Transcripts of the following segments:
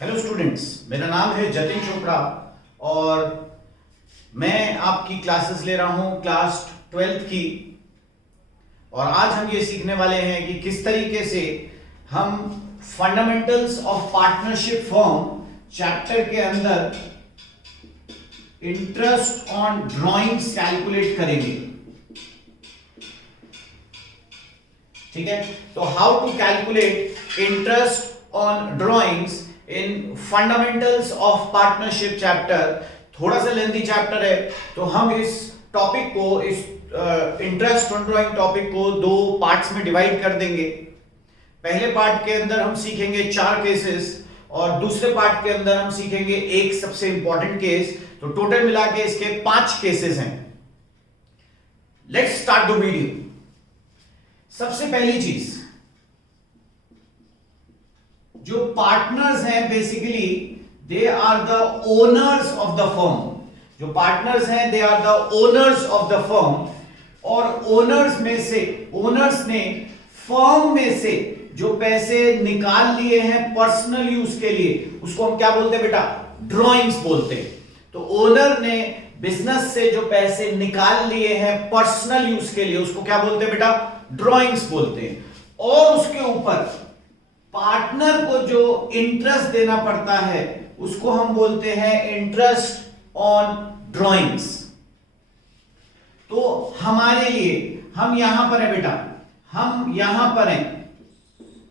Hello students, मेरा नाम है जतिन चोपड़ा और मैं आपकी क्लासेस ले रहा हूं क्लास 12th की। और आज हम ये सीखने वाले हैं कि किस तरीके से हम fundamentals of partnership firm chapter के अंदर इंटरेस्ट ऑन ड्राइंग्स कैलकुलेट करेंगे। ठीक है, तो how to calculate interest on drawings in fundamentals of partnership chapter. थोड़ा सा लेंथी चैप्टर है, तो हम इस टॉपिक को, इस इंटरेस्ट ऑन ड्राइंग टॉपिक को दो पार्ट्स में डिवाइड कर देंगे। पहले पार्ट के अंदर हम सीखेंगे 4 केसेस और दूसरे पार्ट के अंदर हम सीखेंगे एक सबसे इंपॉर्टेंट केस। तो टोटल मिला के इसके 5 केसेस हैं। Let's start the video. सबसे पहली चीज, जो पार्टनर्स हैं basically they are the owners of the firm. जो पार्टनर्स हैं they are the owners of the firm. और ओनर्स में से, ओनर्स ने फर्म में से जो पैसे निकाल लिए हैं पर्सनल यूज के लिए, उसको हम क्या बोलते हैं बेटा? ड्राइंग्स बोलते हैं। तो ओनर ने बिजनेस से जो पैसे निकाल लिए हैं पर्सनल यूज के लिए, उसको क्या बोलते हैं बेटा? ड्राइंग्स बोलते हैं। और उसके ऊपर पार्टनर को जो इंटरेस्ट देना पड़ता है उसको हम बोलते हैं इंटरेस्ट ऑन ड्राइंग्स। तो हमारे लिए, हम यहां पर है बेटा, हम यहां पर हैं।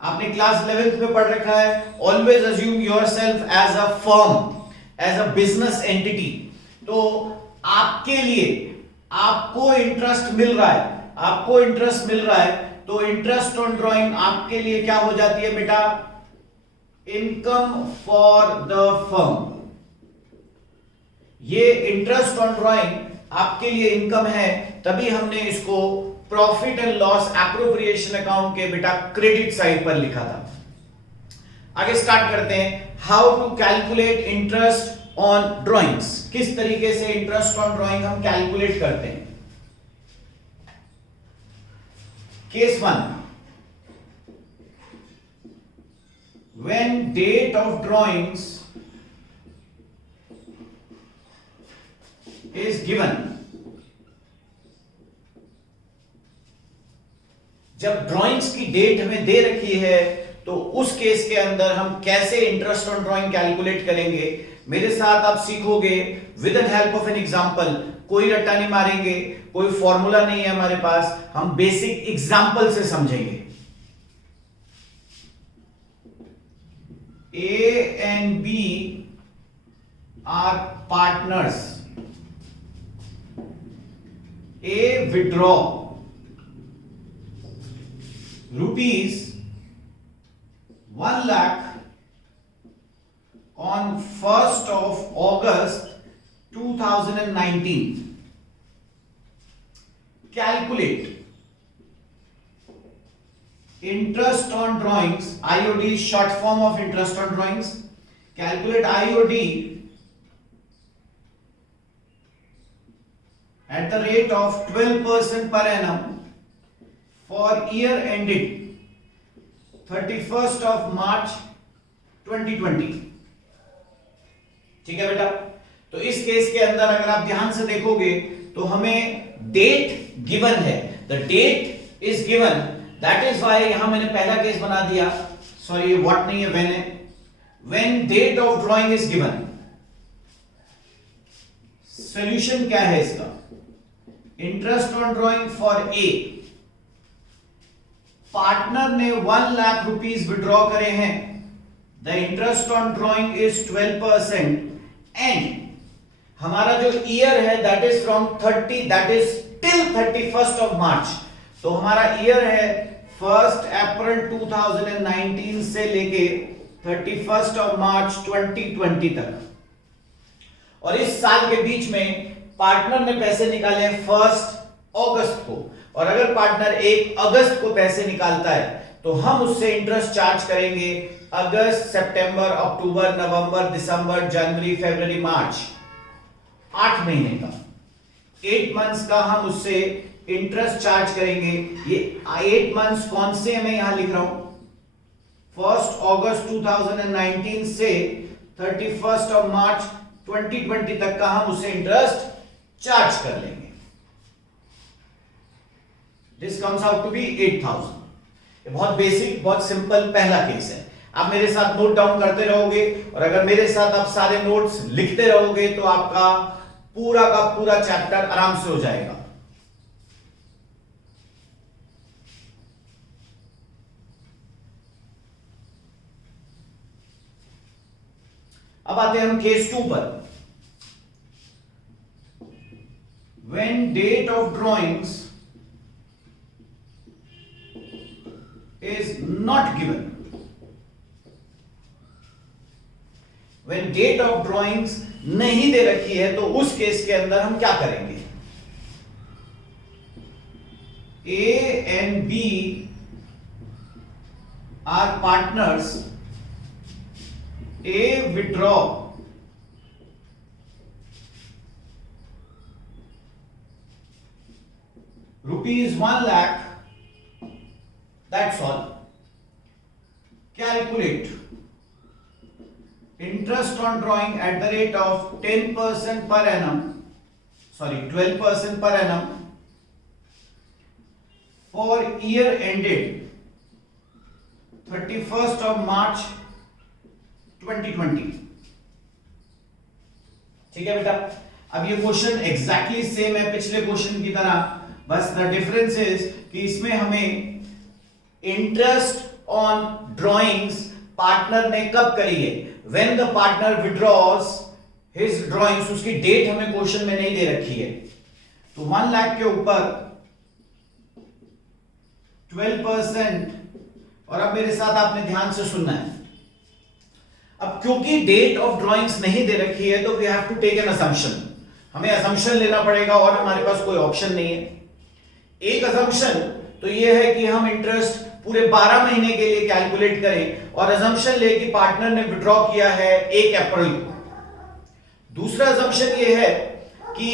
आपने क्लास 11th में पढ़ रखा है, always assume yourself as a firm, as a business entity. तो आपके लिए, आपको इंटरेस्ट मिल रहा है, आपको इंटरेस्ट मिल रहा है, तो इंटरेस्ट ऑन ड्राइंग आपके लिए क्या हो जाती है बेटा? Income for the firm. ये इंटरेस्ट ऑन ड्राइंग आपके लिए इनकम है, तभी हमने इसको profit and loss appropriation account के बेटा क्रेडिट साइड पर लिखा था। आगे स्टार्ट करते हैं। How to calculate interest on drawings. किस तरीके से इंटरेस्ट ऑन ड्राइंग हम कैलकुलेट करते हैं? Case 1. When date of drawings is given, जब ड्राइंग्स की डेट हमें दे रखी है तो उस केस के अंदर हम कैसे इंटरेस्ट ऑन ड्राइंग कैलकुलेट करेंगे, मेरे साथ आप सीखोगे with an help of an example. कोई रट्टा नहीं मारेंगे, कोई फॉर्मूला नहीं है हमारे पास, हम बेसिक एग्जांपल से समझेंगे। A and B are partners. A withdraw rupees 1 lakh on 1st of August 2019. Calculate interest on drawings. IOD is short form of interest on drawings. Calculate IOD at the rate of 12% per annum for year ended 31st of March 2020. ठीक है बेटा? तो इस case के अंदर अगर आप ध्यान से देखोगे तो हमें डेट गिवन है, the date is given, that is why यहां मैंने पहला केस बना दिया। सॉरी, व्हाट नहीं है, व्हेन है। When date of drawing is given, solution क्या है इसका? Interest on drawing for A, partner ने 1 लाख रुपीज विड्रॉ करे हैं, the interest on drawing is 12% and हमारा जो ईयर है that is from 30, that is till 31st of March. तो हमारा ईयर है 1 अप्रैल 2019 से लेके 31st ऑफ मार्च 2020 तक। और इस साल के बीच में पार्टनर ने पैसे निकाले 1 अगस्त को, और अगर पार्टनर 1 अगस्त को पैसे निकालता है तो हम उससे इंटरेस्ट चार्ज करेंगे अगस्त, सितंबर, अक्टूबर, नवंबर, दिसंबर, जनवरी, फरवरी, मार्च, 8 महीने का, 8 मंथ्स का हम उससे इंटरेस्ट चार्ज करेंगे। ये 8 मंथ्स कौन से मैं यहां लिख रहा हूं? 1 अगस्त 2019 से 31 मार्च 2020 तक का हम उसे इंटरेस्ट चार्ज कर लेंगे। This comes out to be 8,000। ये बहुत बेसिक, बहुत सिंपल पहला केस है। आप मेरे साथ नोट डाउन करते रहोगे और अगर मेरे साथ आप सारे नोट्स लिखते रहोगे तो आपका पूरा का पूरा चैप्टर आराम से हो जाएगा। अब आते हैं हम केस 2 पर। When date of drawings is not given, when date of drawings नहीं दे रखी है तो उस केस के अंदर हम क्या करेंगे? A and B are partners. A withdraw rupees 1 lakh. That's all. Calculate interest on drawing at the rate of 10% per annum, 12% per annum for year ended 31st of March 2020। ठीक है बेटा। अब ये क्वेश्चन एग्जैक्टली सेम है पिछले question की तरह, बस द डिफरेंस इज कि इसमें हमें इंटरेस्ट ऑन ड्राइंग्स पार्टनर ने कब करी है, when the partner withdraws his drawings, उसकी डेट हमें क्वेश्चन में नहीं दे रखी है। तो 1 लाख के ऊपर 12%, और अब मेरे साथ आपने ध्यान से सुनना है। अब क्योंकि डेट ऑफ ड्राइंग्स नहीं दे रखी है तो we have to take an assumption, हमें असम्पशन लेना पड़ेगा और हमारे पास कोई ऑप्शन नहीं है। एक असम्पशन तो ये है कि हम इंटरेस्ट पूरे 12 महीने के लिए कैलकुलेट करें और असम्पशन ले कि पार्टनर ने विड्रॉ किया है 1 अप्रैल को। दूसरा असम्पशन ये है कि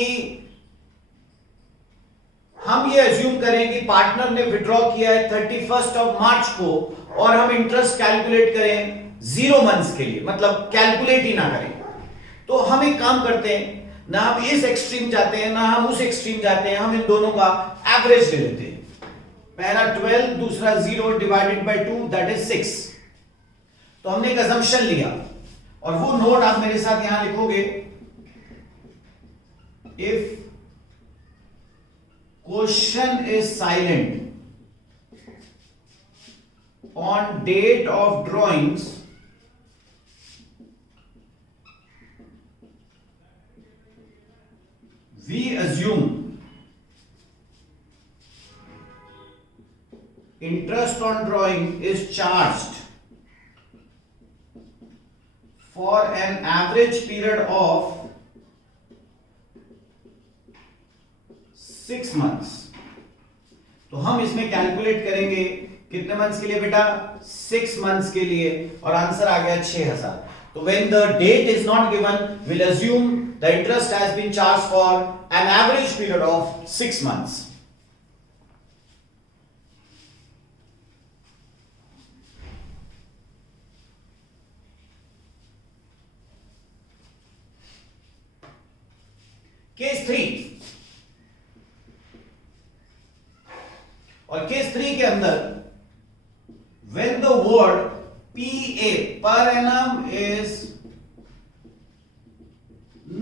हम ये अज्यूम करें कि पार्टनर ने विड्रॉ किया है 31 ऑफ मार्च को और हम इंटरेस्ट कैलकुलेट करें 0 मंथ्स के लिए, मतलब कैलकुलेट ही ना करें। तो हम एक काम करते हैं, ना हम इस एक्सट्रीम जाते हैं ना हम उस एक्सट्रीम जाते हैं, हम इन दोनों का एवरेज ले लेते हैं। पहला 12, दूसरा 0 डिवाइडेड बाय 2 दैट इज 6। तो हमने एक असम्पशन लिया और वो नोट आप मेरे साथ यहां लिखोगे। If question is silent on date of drawings we assume interest on drawing is charged for an average period of 6 months। तो हम इसमें कैलकुलेट करेंगे कितने मंथ्स के लिए बेटा? 6 मंथ्स के लिए, और आंसर आ गया 6,000। तो when the date is not given, we'll assume the interest has been charged for an average period of 6 months. Case 3, और केस 3 के अंदर when the word PA per annum is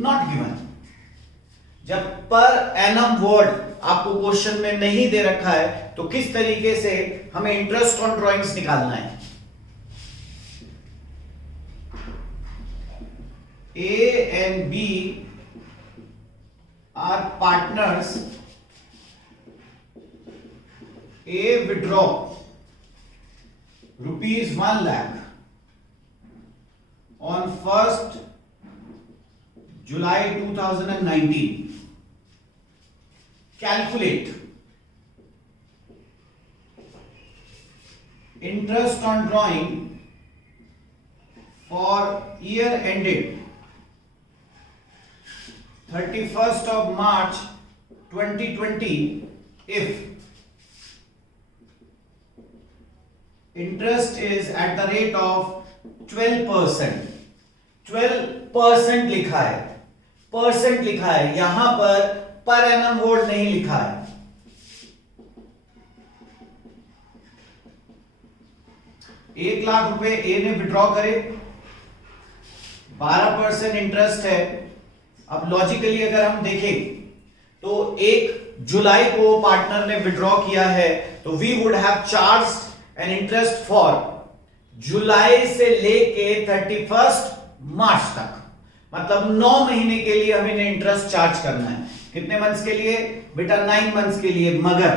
not given, जब per annum word आपको question में नहीं दे रखा है तो किस तरीके से हमें इंटरेस्ट ऑन ड्राइंग्स निकालना है? A and B are partners. A withdraw rupees 1 lakh on 1st July 2019. Calculate interest on drawing for year ended 31st of March 2020 if interest is at the rate of 12%। 12% लिखा है, percent लिखा है, यहां per annum word नहीं लिखा है। ₹1,00,000 ए ने withdraw करे, 12% इंटरेस्ट है। अब लॉजिकली अगर हम देखें तो 1 जुलाई को पार्टनर ने विड्रॉ किया है, तो we would have charged an interest for जुलाई से लेके 31 मार्च तक, मतलब 9 महीने के लिए हमें इंटरेस्ट चार्ज करना है। कितने मंथ्स के लिए बेटा? 9 मंथ्स के लिए। मगर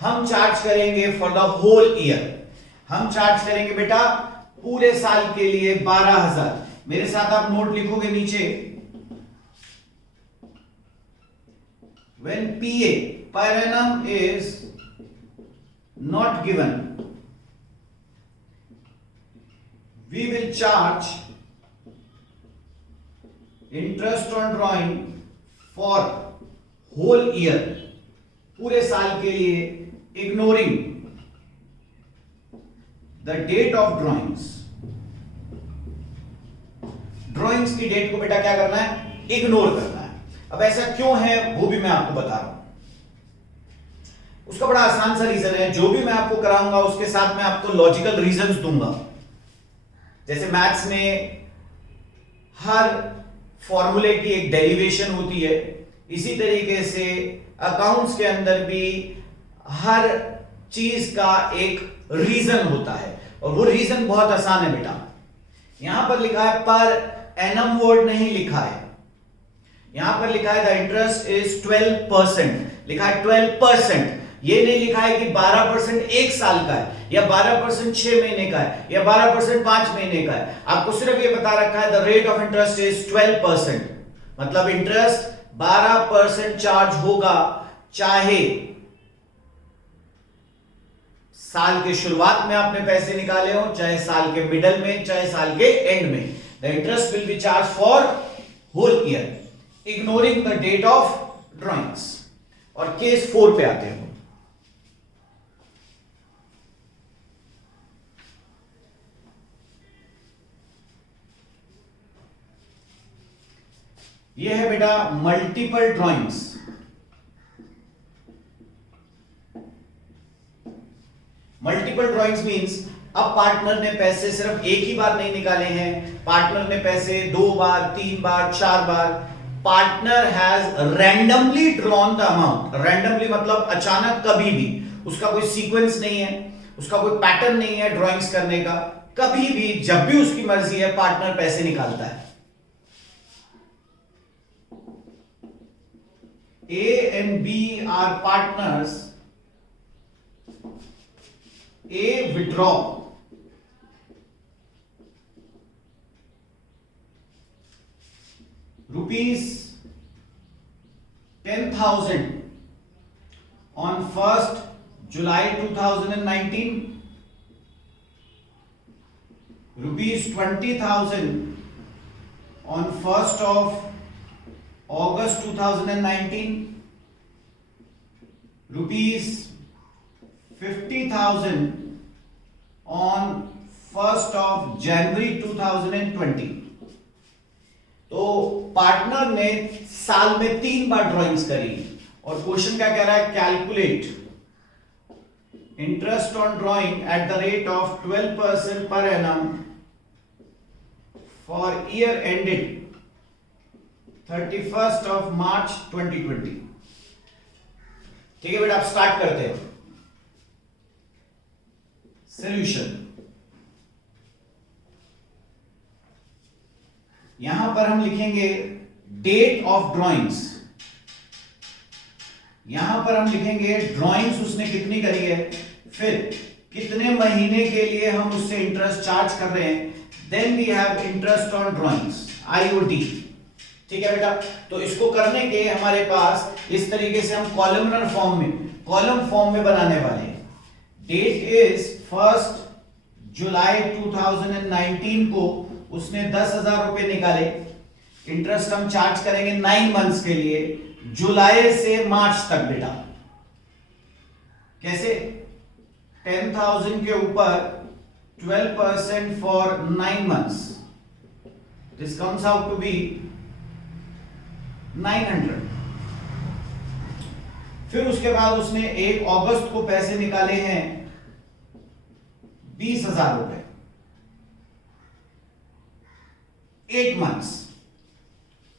हम चार्ज करेंगे फॉर द होल ईयर, हम चार्ज करेंगे बेटा पूरे साल के लिए 12,000। मेरे साथ आप नोट लिखोगे नीचे, when PA per annum is not given, we will charge interest on drawing for whole year, पूरे साल के लिए, ignoring the date of drawings। Drawings की डेट को बेटा क्या करना है? इग्नोर करना है। अब ऐसा क्यों है वो भी मैं आपको बता रहा हूं। उसका बड़ा आसान सा रीजन है, जो भी मैं आपको कराऊंगा उसके साथ मैं आपको लॉजिकल रीजंस दूंगा। जैसे मैथ्स में हर फॉर्मूले की एक डेरिवेशन होती है, इसी तरीके से अकाउंट्स के अंदर भी हर चीज का एक रीजन होता है, और वो रीजन बहुत आसान है बेटा। यहां पर लिखा है पर एनम वर्ड नहीं लिखा है, यहां पर लिखा है द इंटरेस्ट इज 12%, लिखा है 12%। ये नहीं लिखा है कि 12% एक साल का है, या 12% 6 महीने का है, या 12% 5 महीने का है। आपको सिर्फ ये बता रखा है the rate of interest is 12%, मतलब इंटरेस्ट 12% चार्ज होगा, चाहे साल के शुरुआत में आपने पैसे निकाले हो, चाहे साल के मिडल में, चाहे साल के एंड में। The interest will be charge for whole year, ignoring the date of drawings. और केस 4 पे आते हैं। यह है बेटा multiple drawings. Multiple drawings means अब पार्टनर ने पैसे सिर्फ एक ही बार नहीं निकाले हैं, पार्टनर ने पैसे 2 बार, 3 बार, 4 बार। Partner has randomly drawn the amount. Randomly मतलब अचानक, कभी भी, उसका कोई सीक्वेंस नहीं है, उसका कोई पैटर्न नहीं है ड्रॉइंग्स करने का। कभी भी जब भी उसकी मर्जी है पार्टनर पैसे निकालता है। A and B are partners. A withdraw rupees 10,000 on 1st July 2019, rupees 20,000 on 1st of August 2019, rupees 50,000 on 1st of January 2020। तो पार्टनर ने साल में 3 बार ड्राइंग्स करी, और क्वेश्चन क्या कह रहा है? Calculate interest on drawing at the rate of 12% per annum for year ended 31st of March 2020। ठीक है बेटा, आप स्टार्ट करते हैं सॉल्यूशन। यहां पर हम लिखेंगे डेट ऑफ ड्राइंग्स, यहां पर हम लिखेंगे ड्राइंग्स उसने कितनी करी है, फिर कितने महीने के लिए हम उससे इंटरेस्ट चार्ज कर रहे हैं, then we have interest on drawings, IOD। ठीक है बेटा, तो इसको करने के हमारे पास इस तरीके से हम कॉलमनर फॉर्म में, कॉलम फॉर्म में बनाने वाले हैं। डेट इज 1 जुलाई 2019 को उसने 10,000 रुपए निकाले, इंटरेस्ट हम चार्ज करेंगे 9 मंथ्स के लिए, जुलाई से मार्च तक। बेटा कैसे? 10,000 के ऊपर 12% for 9 months. This comes out to be 900. फिर उसके बाद उसने 1 अगस्त को पैसे निकाले हैं 20,000 रुपए, 8 मंथ्स,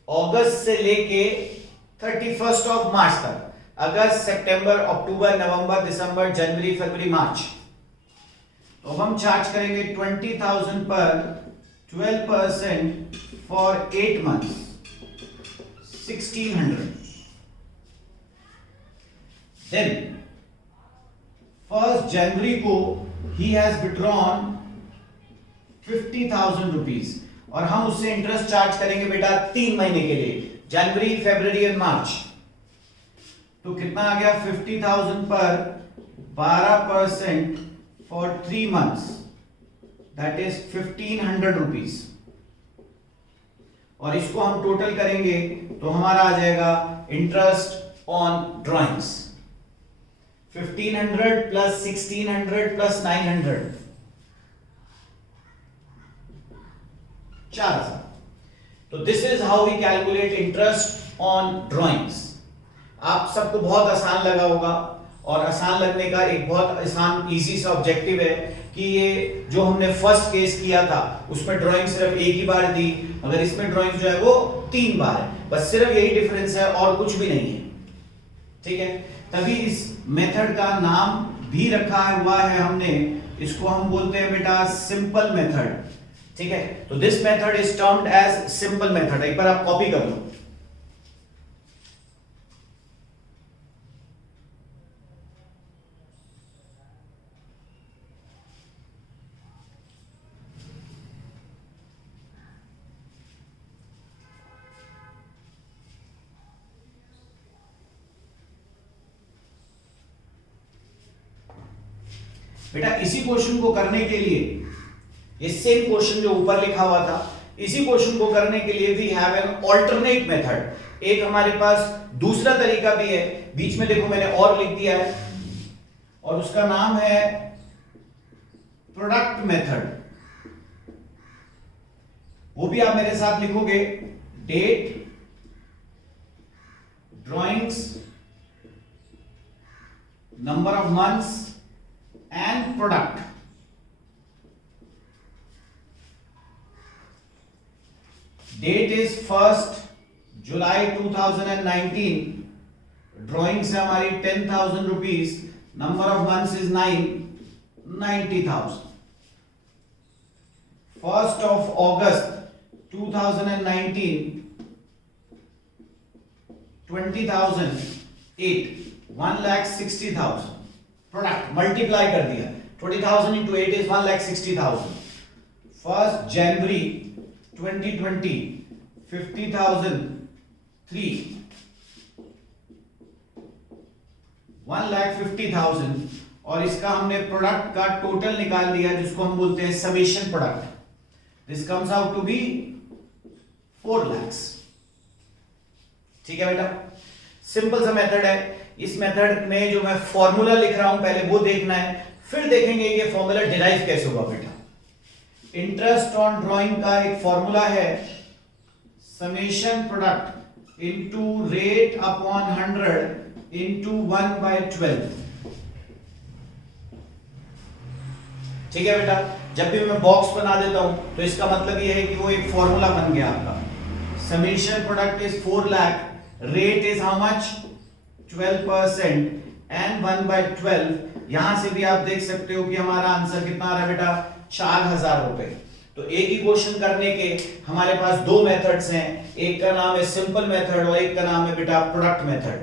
अगस्त से लेके 31 ऑफ मार्च तक, अगस्त, सितंबर, अक्टूबर, नवंबर, दिसंबर, जनवरी, फरवरी, मार्च। तो हम चार्ज करेंगे 20,000 पर 12% फॉर 8 मंथ्स, 1600। देन 1 जनवरी को ही हैज विड्रॉन 50,000 रुपीज, और हम उससे इंटरेस्ट चार्ज करेंगे बेटा 3 महीने के लिए, जनवरी, फरवरी एंड मार्च। तो कितना आ गया? 50,000 पर 12% for 3 months, that is 1500 rupees. और इसको हम टोटल करेंगे तो हमारा आ जाएगा interest on drawings 1500 plus 1600 plus 900, 4,000। तो this is how we calculate interest on drawings. आप सबको बहुत आसान लगा होगा, और आसान लगने का एक बहुत आसान इजी सा ऑब्जेक्टिव है कि ये जो हमने फर्स्ट केस किया था उसमें ड्राइंग सिर्फ एक ही बार दी, मगर इसमें ड्राइंग जो है वो 3 बार है, बस सिर्फ यही डिफरेंस है और कुछ भी नहीं है। ठीक है, तभी इस मेथड का नाम भी रखा हुआ है हमने, इसको हम बोलते हैं बेटा सिंपल मेथड। ठीक है, तो this method is termed as simple method. एक बार आप कॉपी कर लो। बेटा इसी क्वेश्चन को करने के लिए, ये सेम क्वेश्चन जो ऊपर लिखा हुआ था, इसी क्वेश्चन को करने के लिए we have an alternate method. एक हमारे पास दूसरा तरीका भी है, बीच में देखो मैंने और लिख दिया है, और उसका नाम है प्रोडक्ट मेथड। वो भी आप मेरे साथ लिखोगे, date, drawings, number of months and product। Date is 1st July 2019, drawings है हमारी 10,000 rupees, number of months is 9, 90,000। 1st of August 2019, 20,000, 8, 1,60,000। Product multiply कर दिया, 20,000 into 8 is 1,60,000। 1st जनवरी 2020, 50,000, 3, 1,50,000, और इसका हमने प्रोडक्ट का टोटल निकाल दिया जिसको हम बोलते हैं summation product. This comes out to be 4 lakhs। ठीक है बेटा, सिंपल सा मेथड है। इस मेथड में जो मैं फॉर्मूला लिख रहा हूं पहले वो देखना है, फिर देखेंगे ये फॉर्मूला डिराइव कैसे हुआ बेटा। इंटरेस्ट ऑन ड्राइंग का एक फॉर्मूला है summation product into rate upon 100 into 1/12। ठीक है बेटा, जब भी मैं बॉक्स बना देता हूं तो इसका मतलब ये है कि वो एक फॉर्मूला बन गया आपका। Summation product is 4 lakh, rate is how much 12% and 1/12। यहां से भी आप देख सकते हो कि हमारा आंसर कितना आ रहा है बेटा, 4,000 रुपए। तो एक ही क्वेश्चन करने के हमारे पास 2 मेथड्स हैं, एक का नाम है सिंपल मेथड और एक का नाम है बेटा प्रोडक्ट मेथड।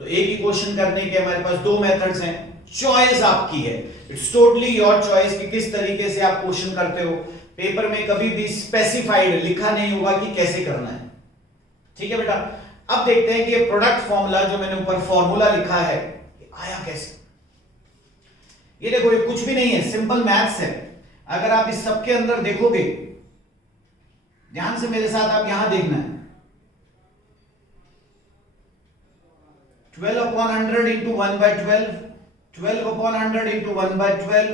तो एक ही क्वेश्चन करने के हमारे पास 2 मेथड्स हैं, चॉइस आपकी है, इट्स टोटली योर चॉइस कि किस तरीके से आप क्वेश्चन करते हो। पेपर में कभी भी स्पेसिफाइड लिखा नहीं होगा कि कैसे करना है। ठीक है बेटा, अब देखते हैं कि ये प्रोडक्ट फॉर्मूला जो मैंने ऊपर फॉर्मूला लिखा है ये आया कैसे। ये देखो, ये कुछ भी नहीं है, सिंपल मैथ्स है। अगर आप इस सब के अंदर देखोगे, ध्यान से मेरे साथ आप यहां देखना है, 12/100 into 1/12, 12/100 into 1/12,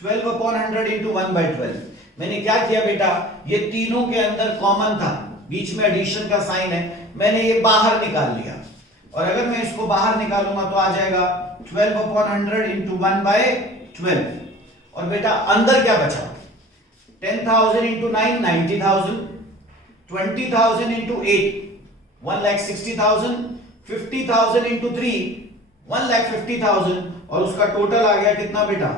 12 upon 100 into 1 by 12। मैंने क्या किया बेटा, ये तीनों के अंदर कॉमन था, बीच में एडिशन का साइन है, मैंने ये बाहर निकाल लिया। और अगर मैं इसको बाहर निकालूंगा तो आ जाएगा 12 upon 100 into 1 by 12। और बेटा अंदर क्या बचा, 10,000 into 9 90,000, 20,000 into 8 1,60,000, 50,000 into 3 1,50,000, और उसका टोटल आ गया कितना बेटा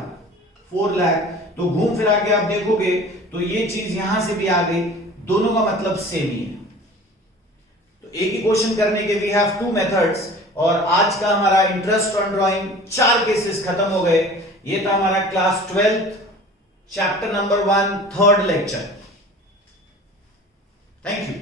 4 लाख। तो घूम फिरा के आप देखोगे तो ये चीज यहां से भी आ गई, दोनों का मतलब सेम ही है। तो एक ही क्वेश्चन करने के वी हैव 2 मेथड्स। और आज का हमारा इंटरेस्ट ऑन ड्राइंग 4 केसेस खत्म हो गए। ये था हमारा class 12 chapter number 1 third lecture. Thank you.